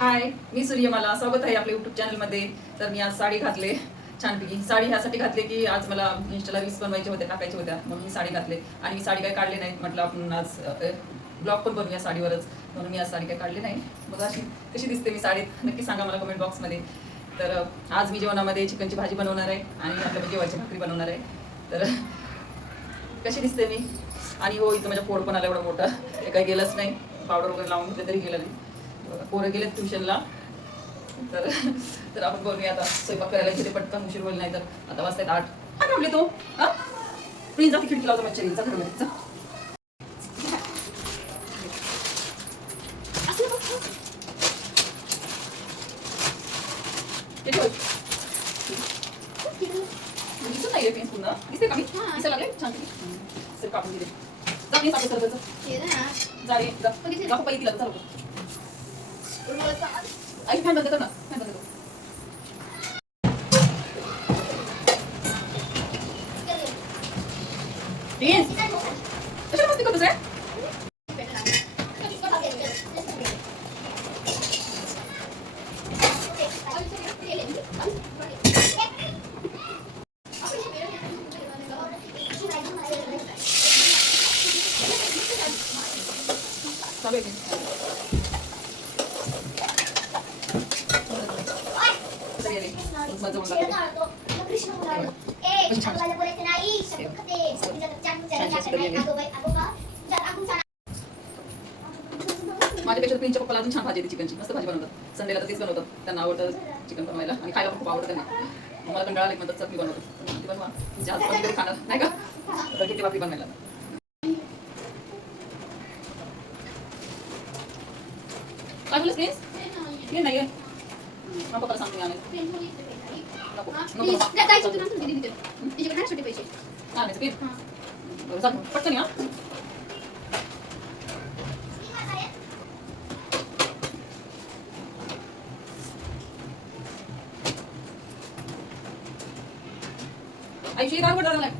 हाय, मी सूर्यमाला. स्वागत आहे आपल्या यूट्यूब चॅनलमध्ये. तर मी आज साडी घातले छानपैकी. साडी ह्यासाठी घातले की आज मला इंस्टाला रील्स बनवायच्या होत्या, टाकायच्या होत्या, म्हणून मी साडी घातले. आणि मी साडी काही काढली नाही, म्हटलं आपण आज ब्लॉग पण बनवूया साडीवरच, म्हणून मी आज साडी काही काढली नाही. मग अशी कशी दिसते मी साडीत नक्की सांगा मला कमेंट बॉक्समध्ये. तर आज मी जेवणामध्ये चिकनची भाजी बनवणार आहे आणि आपल्या जेवायची भाकरी बनवणार आहे. तर कशी दिसते मी. आणि हो, इथं माझ्या पोर पण आलं एवढं मोठं, ते काही गेलंच नाही. पावडर वगैरे लावून घेतलं तरी गेलं नाही. पोरं गेलेत ट्युशनला. तर आपण बोलूया आता. स्वयंपाक करायला घेते पटकन, उशीर होईल नाही तर. आता वाजतायत 8. काय थांबले तो? हा प्लीज जाते खिडकी लावतो मच्छर येईल. घरामध्ये जा. दिसत नाही रे पेन पुन्हा. दिसते का मी? दिसायला लागले छान. सर कापून दिले. जा प्लीज आपल्या सरबतचं. जा रे जा. जा पप्पा येतील आता. चालू आई फॅन बंद कर ना. फॅन बंद कर. प्लीज कशाला मस्ती करतोस रे? चालू आहे माझ्यापेक्षा प्रिन्सच्या पप्पाला अजून छान भाजी येते चिकनची. मस्त भाजी बनवतात. संडेला तर तेच बनवतात. त्यांना आवडतं चिकन बनवायला आणि खायला खूप आवडतं त्यांना. मला कंटाळा आला म्हणतात चटणी बनवतो. ती बनवा. जास्त कधी खाणार नाही का? तर किती भाकरी बनवायला. काय बोलस प्लीज? ये नाही मग पप्पाला सांगते आम्ही. नको पटकन या. आयुष्य काय आवडणार नाही.